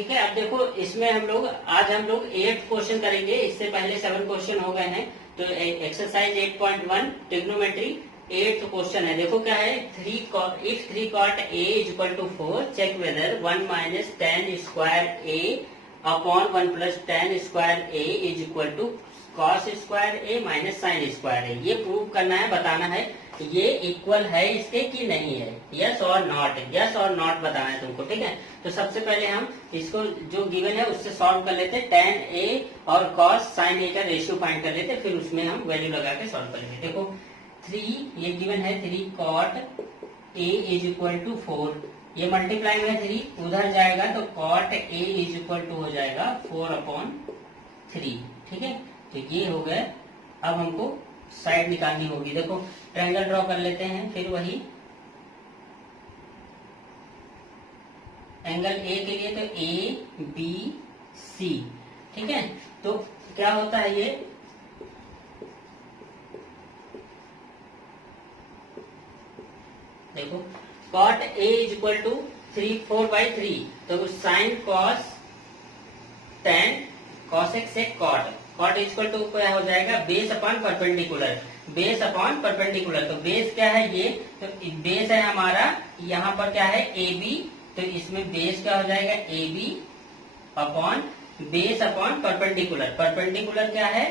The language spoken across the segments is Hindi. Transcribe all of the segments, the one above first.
ठीक है, अब देखो इसमें आज हम लोग 8 क्वेश्चन करेंगे, इससे पहले 7 क्वेश्चन हो गए हैं। तो एक्सरसाइज 8.1 ट्रिग्नोमेट्री 8th क्वेश्चन है। देखो क्या है, if 3 cot a is equal to 4 check whether 1 minus tan square a upon 1 plus tan square a is equal to cos square a minus sine square a। ये प्रूव करना है, बताना है ये इक्वल है इसके कि नहीं है, यस और नॉट, यस और नॉट बताना है तुमको। ठीक है, तो सबसे पहले हम इसको जो गिवन है उससे सॉल्व कर लेते हैं। tan a और cos sin a का रेशियो फाइंड कर लेते हैं, फिर उसमें हम वैल्यू लगा के सॉल्व करेंगे। देखो 3 ये गिवन है, 3 cot a is equal to 4, ये मल्टीप्लाई में 3 उधर जाएगा तो cot a is equal to हो जाएगा 4/3। ठीक है, तो ये हो गया। अब हमको साइड निकालनी होगी। देखो ट्रायंगल ड्रॉ कर लेते हैं, फिर वही एंगल ए के लिए तो ए बी सी। ठीक है, तो क्या होता है ये, देखो cot a is equal to 4/3, तो sine cos tan cos x से cot इज इक्वल टू क्या हो जाएगा, base upon perpendicular, base upon perpendicular. तो बेस क्या है ये, तो बेस है हमारा यहाँ पर क्या है ए बी, तो इसमें बेस क्या हो जाएगा A B upon base upon perpendicular, perpendicular क्या है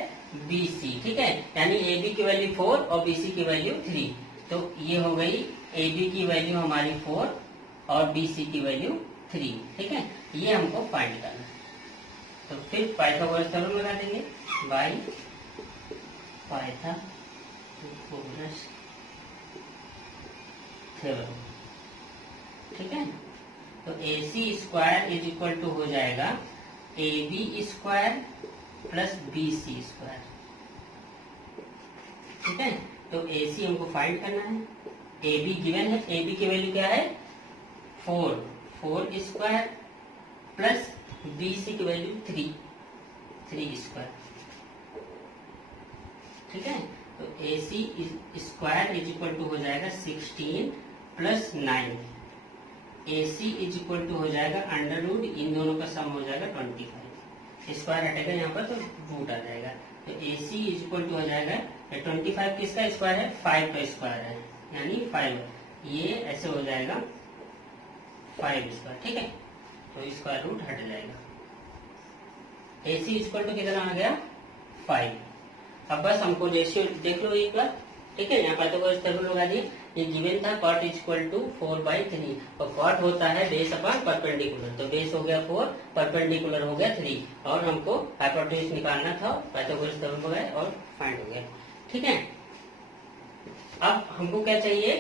बी सी। ठीक है, यानी ए बी की वैल्यू 4 और बी सी की वैल्यू 3। तो ये हो गई ए बी की वैल्यू हमारी 4 और बी सी की वैल्यू 3। ठीक है, ये हमको फाइंड करना है। तो फिर पाइथागोरस थ्योरम लगा देंगे, बाई पाइथागोरस थ्योरम। ठीक है, तो A C square is equal to हो जाएगा A B square plus B C square. ठीक है, तो ए सी हमको फाइंड करना है, ए बी गिवन है, ए बी की वैल्यू क्या है 4 स्क्वायर प्लस बी सी की वैल्यू 3 स्क्वायर। ठीक है, तो A C square is equal to हो जाएगा 16 plus 9, A C is equal to हो जाएगा अंडर रूट, इन दोनों का सम हो जाएगा 25, स्क्वायर हटेगा यहाँ पर तो रूट आ जाएगा। तो A C is equal to हो जाएगा 25 किसका स्क्वायर है, 5 का स्क्वायर है, यानी 5, ये ऐसे हो जाएगा 5 स्क्वायर। ठीक है, तो स्क्वायर रूट हट जाएगा। ए सी इक्वल टू कितना आ गया 5। अब बस हमको रेशियो देख लो एक बार। ठीक है, यहाँ पाइथागोरस थ्योरम लगा दिए। ये गिवन था cot इक्वल टू 4/3, और cot होता है बेस अपॉन परपेंडिकुलर, तो बेस हो गया 4, परपेंडिकुलर हो गया 3, और हमको हाइपोटेन्यूज निकालना था, पाइथागोरस थ्योरम हो गया और फाइंड हो गया। ठीक है, अब हमको क्या चाहिए,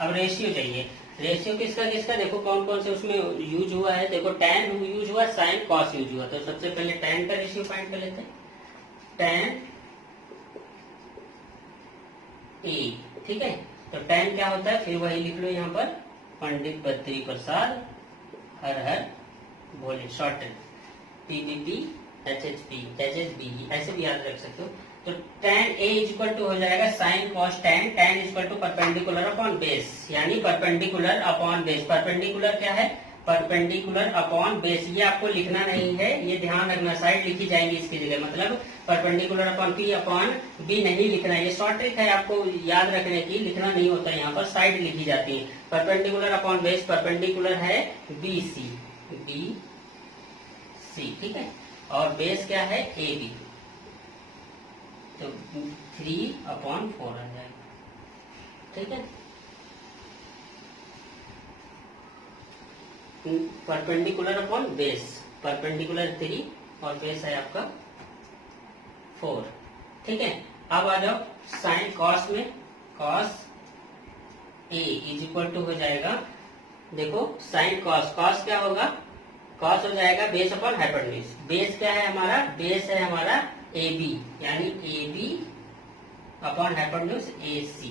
अब रेशियो चाहिए। रेशियो किसका किसका, देखो कौन कौन से उसमें यूज हुआ है। देखो tan यूज हुआ, sin cos यूज हुआ। तो सबसे पहले tan का रेशियो फाइंड कर लेते हैं, tan a। ठीक है, तो tan क्या होता है, फिर वही लिख लो यहाँ पर, पंडित बद्री प्रसाद हर हर बोले, शॉर्ट PBB HHP ऐसे भी याद रख सकते हो। तो tan a is equal to हो जाएगा sin cos tan, tan is equal to perpendicular upon base, यानी परपेंडिकुलर अपॉन बेस। परपेंडिकुलर क्या है, परपेंडिकुलर अपॉन बेस। ये आपको लिखना नहीं है, ये ध्यान रखना, साइड लिखी जाएंगी इसकी जगह, मतलब perpendicular upon P upon B नहीं लिखना है। ये शॉर्ट ट्रिक है आपको याद रखने की, लिखना नहीं होता है, यहाँ पर साइड लिखी जाती है। परपेंडिकुलर अपॉन बेस, परपेंडिकुलर है बी सी। ठीक है, और बेस क्या है ए बी, तो 3/4 आ जाएगा। ठीक है, परपेंडिकुलर अपॉन बेस, परपेंडिकुलर 3 और बेस है आपका 4। ठीक है, अब आ जाओ साइन कॉस में, cos A is equal to हो जाएगा, देखो साइन कॉस क्या होगा, कॉस हो जाएगा बेस अपॉन हाइपोटेन्यूज। बेस क्या है हमारा, बेस है हमारा ए बी, यानी ए बी अपॉन हाइपोटेन्यूज ए सी।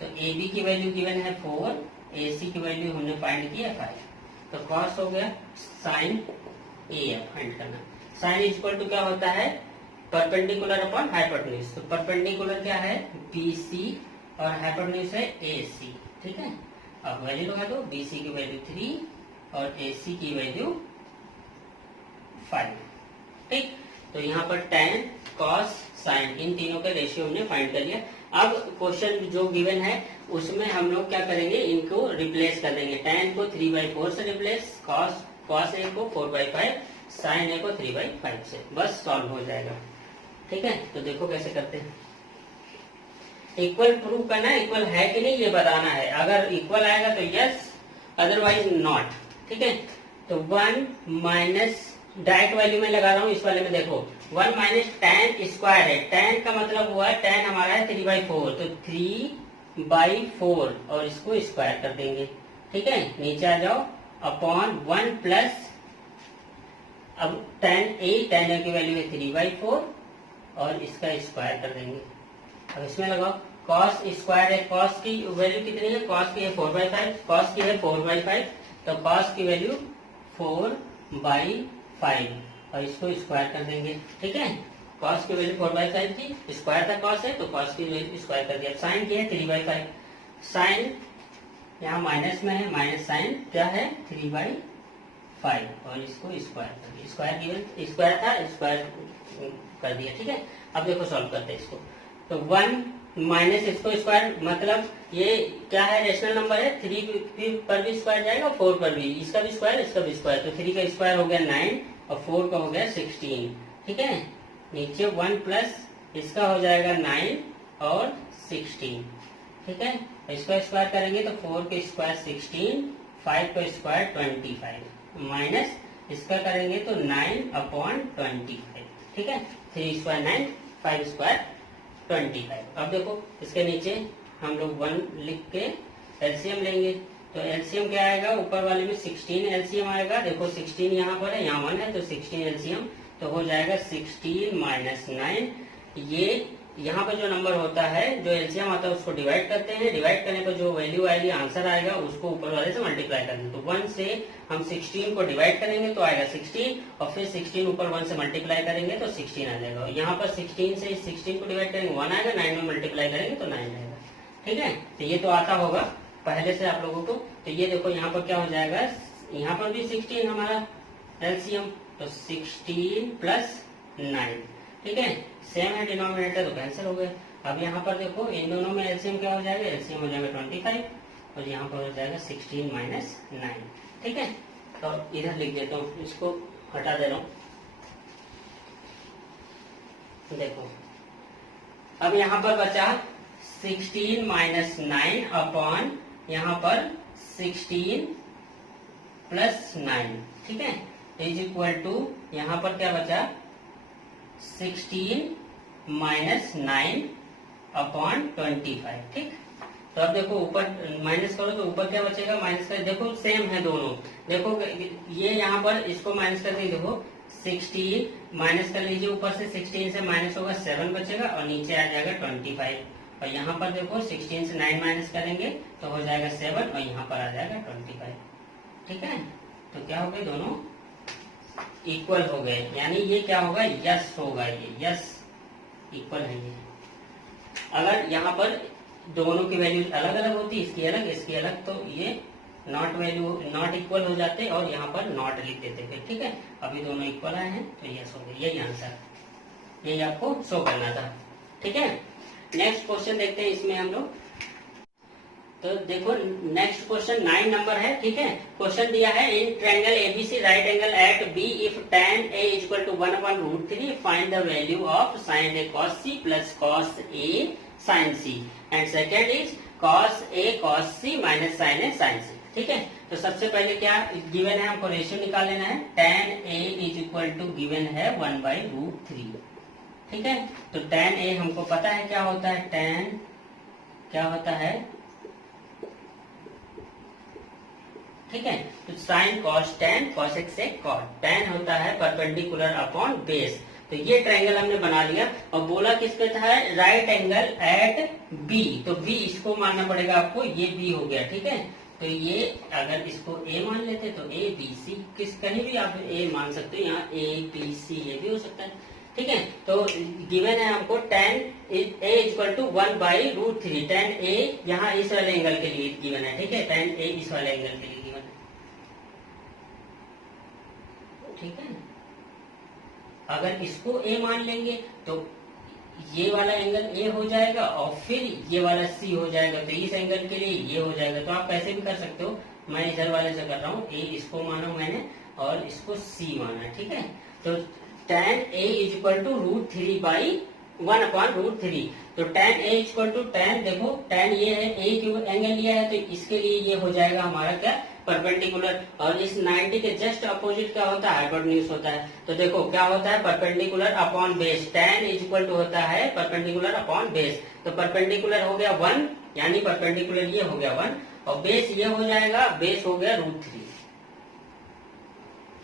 तो ए बी की वैल्यू गिवन है 4, ए सी की वैल्यू हमने फाइंड किया 5। तो कॉस हो गया साइन ए फाइंड करना। साइन इज इक्वल टू क्या होता है, परपेंडिकुलर अपॉन हाइपोटेन्यूज। तो परपेंडिकुलर क्या है बी सी और हाइपोटेन्यूज है ए सी। ठीक है, अब वैल्यू लगा दो, बी सी की वैल्यू 3 और ए सी की वैल्यू 5। ठीक, तो यहाँ पर tan, cos, sin इन तीनों के रेशियो हमने फाइंड कर लिया। अब क्वेश्चन जो गिवन है उसमें हम लोग क्या करेंगे, इनको रिप्लेस कर देंगे। tan को 3/4 से रिप्लेस, cos a को 4/5, sin a को 3/5 से, बस सॉल्व हो जाएगा। ठीक है, तो देखो कैसे करते हैं। इक्वल प्रूव करना है, इक्वल है कि नहीं ये बताना है। अगर इक्वल आएगा तो यस, अदरवाइज नॉट। ठीक है, तो 1 माइनस डायरेक्ट वैल्यू में लगा रहा हूँ इस वाले में। देखो 1 माइनस tan स्क्वायर है, tan का मतलब हुआ है, tan हमारा है 3/4, तो 3/4 और इसको स्क्वायर कर देंगे। ठीक है, नीचे आ जाओ, अपॉन 1 प्लस, अब tan a की वैल्यू है 3/4 और इसका स्क्वायर कर देंगे। अब इसमें लगाओ, cos स्क्वायर है, cos की वैल्यू कितनी है, cos की है 4/5, cos की है 4/5, तो cos की वैल्यू 4/5 और इसको स्क्वायर कर देंगे। ठीक है, cos की वैल्यू 4/5 थी, स्क्वायर था cos है, तो cos की वैल्यू स्क्वायर कर दिया। sin की है 3/5, sin यहाँ माइनस में है, माइनस sin क्या है 3/5 और इसको स्क्वायर कर दिया। स्क्वायर गिवन, स्क्वायर था, स्क्वायर कर दिया। ठीक है, अब देखो सॉल्व करते हैं इसको। तो 1 माइनस इसको स्क्वायर, मतलब ये क्या है, रेशनल नंबर है, 3 पर भी स्क्वायर जाएगा, 4 पर भी, इसका भी स्क्वायर, इसका भी स्क्वायर, तो 3 का स्क्वायर हो गया 9 और 4 का हो गया 16। ठीक है, नीचे 1 प्लस इसका हो जाएगा 9 और 16। ठीक है, इसका स्क्वायर करेंगे तो 4 के स्क्वायर 16, 5 का स्क्वायर 25, माइनस इसका करेंगे तो 9/25। ठीक है, 3 स्क्वायर 9, 5 स्क्वायर 25। अब देखो इसके नीचे हम लोग 1 लिख के एलसीएम लेंगे, तो एलसीएम क्या आएगा, ऊपर वाले में 16 एलसीएम आएगा। देखो 16 यहाँ पर है, यहाँ 1 है, तो 16 एलसीएम तो हो जाएगा 16 माइनस 9। ये यहाँ पर जो नंबर होता है, जो एलसीएम आता है, उसको डिवाइड करते हैं, डिवाइड करने पर जो वैल्यू आएगी, आंसर आएगा, उसको ऊपर वाले से मल्टीप्लाई करते हैं। तो 1 से हम 16 को डिवाइड करेंगे तो आएगा 16, और फिर 16 ऊपर 1 से मल्टीप्लाई करेंगे तो 16 आ जाएगा। यहाँ पर 16 से 16 को डिवाइड करेंगे 1 आएगा, 9 में मल्टीप्लाई करेंगे तो 9 आएगा। ठीक है, तो ये तो आता होगा पहले से आप लोगों को। तो ये देखो यहाँ पर क्या हो जाएगा, यहाँ पर भी 16 हमारा एलसीएम, तो 16 प्लस 9। ठीक है, सेम है डिनोमिनेटर, तो कैंसिल हो गए। अब यहाँ पर देखो इन दोनों में एलसीएम क्या हो जाएगा, एलसीएम हो जाएगा 25 और यहाँ पर हो जाएगा 16 माइनस 9। ठीक है, तो इधर लिख देता हूँ, इसको हटा दे रहा हूँ। देखो अब यहाँ पर बचा 16 माइनस 9 अपॉन यहाँ पर 16 प्लस 9। ठीक है, इज इक्वल टू यहाँ पर क्या बचा, 16 माइनस 9 अपॉन 25। ठीक, तो अब देखो ऊपर माइनस करो तो ऊपर क्या बचेगा, माइनस कर, देखो सेम है दोनों। देखो ये यहाँ पर इसको माइनस कर दी, देखो 16 माइनस कर लीजिए, ऊपर से 16 से माइनस होगा 7 बचेगा और नीचे आ जाएगा 25। और यहाँ पर देखो 16 से 9 माइनस करेंगे तो हो जाएगा 7 और यहाँ पर आ जाएगा 25। ठीक है, तो क्या हो गए, दोनों इक्वल हो गए, यानी ये क्या होगा, यस होगा, ये यस इक्वल है ये। अगर यहाँ पर दोनों की वैल्यू अलग अलग होती, इसकी अलग इसकी अलग, तो ये नॉट वैल्यू नॉट इक्वल हो जाते और यहाँ पर नॉट लिख देते फिर। ठीक है, अभी दोनों इक्वल आए हैं तो यस हो गए, यही आंसर, यही आपको शो करना था। ठीक है, नेक्स्ट क्वेश्चन देखते हैं इसमें हम लोग। तो देखो नेक्स्ट क्वेश्चन 9 नंबर है। ठीक है, क्वेश्चन दिया है, in triangle ABC right angle at B if tan a equal to 1/√3 find the value of sin a cos c plus cos a sin c, and second is cos a cos c minus sin a sin c। ठीक है, तो सबसे पहले क्या गिवन है, हमको रेशियो निकाल लेना है। tan a is equal to given है 1/√3। ठीक है, तो tan a हमको पता है क्या होता है, tan क्या होता है, ठीक है, तो sin cos tan cos x से cot, tan होता है परपेंडिकुलर अपॉन बेस। तो ये ट्रायंगल हमने बना लिया और बोला किस पे था, राइट एंगल एट बी, तो बी इसको मानना पड़ेगा आपको, ये बी हो गया। ठीक है, तो ये अगर इसको ए मान लेते तो ए बी सी, किस कहीं भी आप ए मान सकते हो, यहाँ ए बी सी ये भी हो सकता है। ठीक है, तो गिवन है हमको tan a equal to 1/√3, tan a यहाँ इस वाले एंगल के लिए गिवन है। ठीक है, tan a इस वाले एंगल के लिए गिवन है। ठीक है, अगर इसको ए मान लेंगे तो ये वाला एंगल ए हो जाएगा और फिर ये वाला सी हो जाएगा, तो इस एंगल के लिए ये हो जाएगा। तो आप कैसे भी कर सकते हो, मैं इधर वाले से कर रहा हूँ, ए इसको माना मैंने और इसको सी माना, ठीक है। तो tan a is equal to √3/1/√3। तो tan a is equal to tan, देखो tan ये है, a क्यों एंगल लिया है तो इसके लिए ये हो जाएगा हमारा क्या, परपेंडिकुलर। और इस 90 के जस्ट अपोजिट क्या होता है, हाइपोटेन्यूज होता है। तो देखो क्या होता है, perpendicular upon base, tan is equal to होता है परपेंडिकुलर अपॉन बेस। तो परपेंडिकुलर हो गया 1, यानी परपेंडिकुलर ये हो गया 1 और बेस ये हो जाएगा, बेस हो गया √3,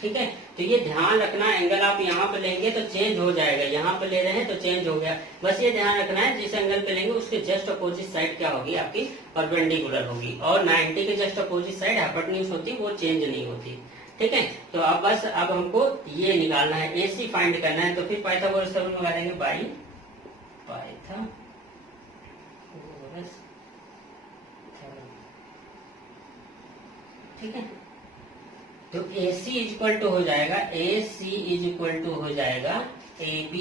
ठीक है। तो ये ध्यान रखना, एंगल आप यहाँ पे लेंगे तो चेंज हो जाएगा, यहाँ पे ले रहे हैं तो चेंज हो गया। बस ये ध्यान रखना है, जिस एंगल पे लेंगे उसके जस्ट अपोजिट साइड क्या होगी, आपकी परपेंडिकुलर होगी। और 90 के जस्ट अपोजिट साइड हाइपोटेन्यूज होती, वो चेंज नहीं होती, ठीक है। तो अब बस अब हमको ये निकालना है, AC फाइंड करना है। तो फिर पाइथागोरस थ्योरम लगा देंगे, बाई पाइथागोरस थ्योरम, ठीक है। तो AC इज इक्वल टू हो जाएगा, AC इज इक्वल टू हो जाएगा AB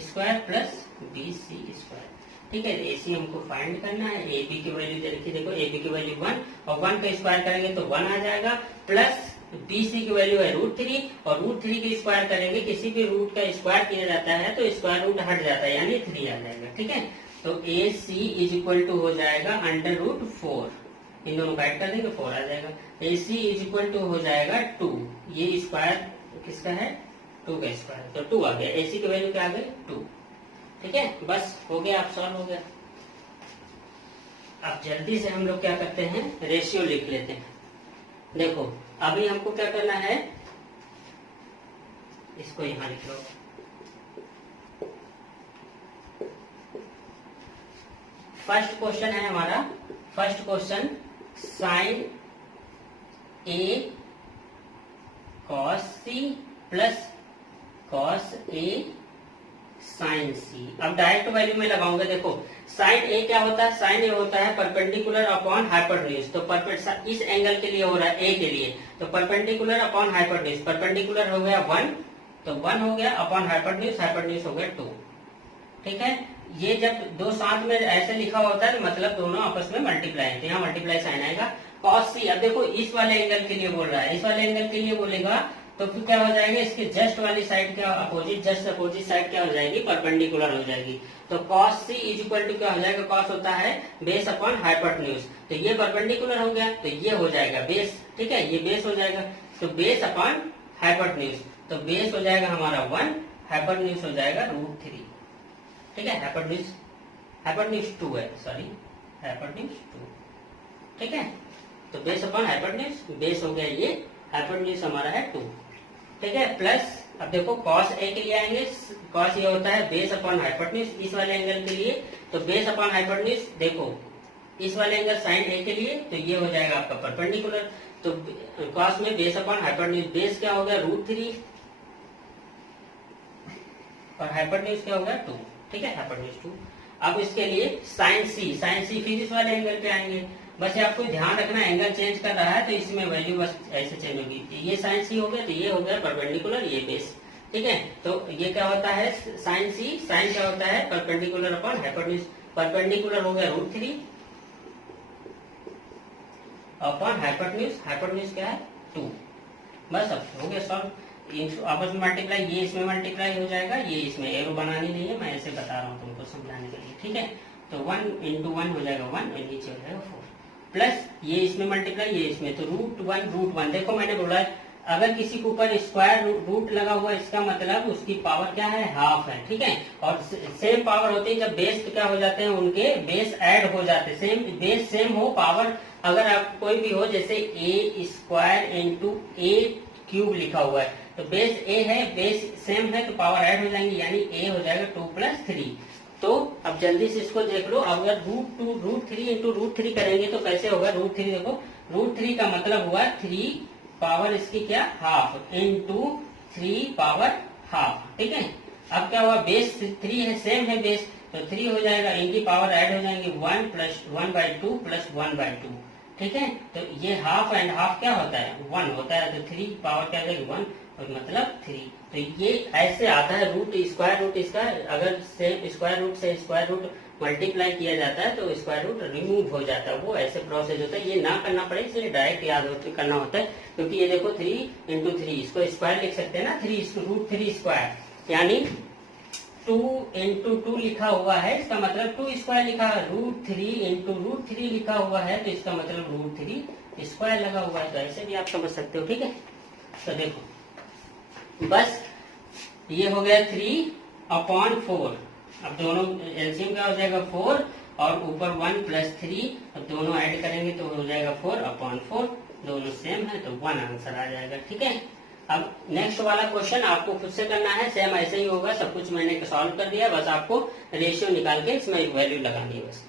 square plus BC square, ठीक है। AC हमको फाइंड करना है, AB की वैल्यू दे रखी, देखो AB की वैल्यू 1 और 1 का स्क्वायर करेंगे तो 1 आ जाएगा, प्लस BC की वैल्यू है √3 और √3 की स्क्वायर करेंगे, किसी भी रूट का स्क्वायर किया जाता है तो स्क्वायर रूट हट जाता है, यानी 3 आ जाएगा, ठीक है। तो AC इज इक्वल टू हो जाएगा √4, इन दोनों का ऐड कर देंगे 4 आ जाएगा। AC इज इक्वल टू हो जाएगा 2, ये स्क्वायर किसका है, 2 का स्क्वायर, तो 2 आ गया। AC की वैल्यू क्या आ गई, 2, ठीक है। बस हो गया, आप सॉल्व हो गया। अब जल्दी से हम लोग क्या करते हैं, रेशियो लिख लेते हैं। देखो अभी हमको क्या करना है, इसको यहां लिख लो, फर्स्ट क्वेश्चन है हमारा, first question sign A cos C plus cos A sin C। अब डायरेक्ट वैल्यू में लगाऊंगा, देखो साइन A क्या होता है, साइन A होता है परपेंडिकुलर अपॉन हाइपोटेन्यूज। तो इस एंगल के लिए हो रहा है A के लिए, तो परपेंडिकुलर अपॉन हाइपोटेन्यूज, परपेंडिकुलर हो गया 1, तो 1 हो गया अपॉन हाइपोटेन्यूज, हाइपोटेन्यूज हो गया 2, ठीक है। ये जब दो साथ में ऐसे लिखा होता है तो मतलब दोनों आपस में मल्टीप्लाई है, तो यहाँ मल्टीप्लाई साइन आएगा। cos C, अब देखो इस वाले एंगल के लिए बोल रहा है, इस वाले एंगल के लिए बोलेगा तो फिर क्या हो जाएगा, इसके जस्ट वाली साइड क्या अपोजिट, जस्ट अपोजिट साइड क्या हो जाएगी, परपेंडिकुलर हो जाएगी। तो cos C is equal to क्या हो जाएगा, cos होता है बेस अपॉन हाइपोटेन्यूज, तो ये परपेंडिकुलर हो गया तो ये हो जाएगा बेस, ठीक है, ये बेस हो जाएगा। तो बेस अपॉन हाइपोटेन्यूज, तो बेस हो जाएगा हमारा 1, हाइपोटेन्यूज हो जाएगा √3, ठीक है। हाइपोटेन्यूज 2 है, सॉरी हाइपोटेन्यूज 2, ठीक है। तो बेस अपॉन हाइपोटेन्यूज, बेस हो गया ये, हाइपोटेन्यूज हमारा है 2, ठीक है। प्लस अब देखो cos A के लिए आएंगे, cos ये होता है बेस अपॉन हाइपोटेन्यूज इस वाले एंगल के लिए, तो बेस अपॉन हाइपोटेन्यूज, देखो इस वाले एंगल साइन A के लिए तो ये हो जाएगा आपका परपेंडिकुलर। तो cos में बेस अपॉन हाइपोटेन्यूज, बेस क्या हो गया √3 और हाइपोटेन्यूज क्या हो गया 2, ठीक है, हाइपोटेन्यूज 2। अब इसके लिए साइन C फिर इस वाले एंगल पे आएंगे, बस ये आपको ध्यान रखना, एंगल चेंज कर रहा है तो इसमें वैल्यू बस ऐसे चेंज होगी। ये साइन C हो गया तो ये हो गया परपेंडिकुलर, ये बेस, ठीक है। तो ये क्या होता है साइन C, साइन क्या होता है परपेंडिकुलर अपॉन हाइपोटेन्यूज, परपेंडिकुलर हो गया √3 अपॉन हाइपोटेन्यूज, हाइपोटेन्यूज क्या है 2। बस अब हो गया सॉल्व, आपस में मल्टीप्लाई, ये इसमें मल्टीप्लाई हो जाएगा, ये इसमें, एरो बनानी नहीं है, मैं ऐसे बता रहा हूँ तुमको समझाने के लिए, ठीक है। तो 1 × 1 हो जाएगा 1 और नीचे हो जाएगा 4, प्लस ये इसमें मल्टीप्लाई, ये इसमें, तो √1, देखो मैंने बोला अगर किसी के ऊपर स्क्वायर रूट लगा हुआ, इसका मतलब उसकी पावर क्या है, हाफ है, ठीक है। और सेम पावर होती है जब बेस क्या हो जाते हैं, उनके बेस ऐड हो जाते हैं, सेम बेस सेम हो, पावर अगर आप कोई भी हो, जैसे A² × A³ लिखा हुआ है, तो बेस A है, बेस सेम है तो पावर ऐड हो जाएंगी, यानी A हो जाएगा 2 + 3। तो अब जल्दी से इसको देख लो, अगर √3 × √3 करेंगे तो कैसे होगा, √3 देखो, √3 का मतलब हुआ 3 पावर इसकी क्या हाफ इंटू 3 पावर हाफ, ठीक है। अब क्या हुआ, बेस 3 है, सेम है बेस, तो 3 हो जाएगा, इनकी पावर ऐड हो जाएंगे 1 + 1/2 + 1/2, ठीक है। तो ये हाफ एंड हाफ क्या होता है 1 होता है, तो 3 पावर क्या हो जाएगी 1, और मतलब 3। तो ये ऐसे आता है रूट स्क्वायर रूट इसका, अगर सेम स्क्वायर रूट से स्क्वायर रूट मल्टीप्लाई किया जाता है तो स्क्वायर रूट रिमूव हो जाता है, वो ऐसे प्रोसेस होता है। ये ना करना पड़े इसलिए डायरेक्ट याद करना होता है, क्योंकि ये देखो 3 इंटू 3, इसको स्क्वायर लिख सकते हैं ना, 3 स्क्वायर, यानी 2 इंटू 2 लिखा हुआ है, इसका मतलब 2 स्क्वायर लिखा है, √3 इंटू √3 लिखा हुआ है, तो इसका मतलब √3 स्क्वायर लगा हुआ है। तो ऐसे भी आप समझ सकते हो, ठीक है। तो देखो बस ये हो गया 3/4। अब दोनों एलसीएम क्या हो जाएगा 4, और ऊपर 1 + 3, अब दोनों ऐड करेंगे तो हो जाएगा 4/4, दोनों सेम है तो 1 आंसर आ जाएगा, ठीक है। अब नेक्स्ट वाला क्वेश्चन आपको खुद से करना है, सेम ऐसे ही होगा, सब कुछ मैंने सॉल्व कर दिया, बस आपको रेशियो निकाल के इसमें एक वैल्यू लगानी है बस।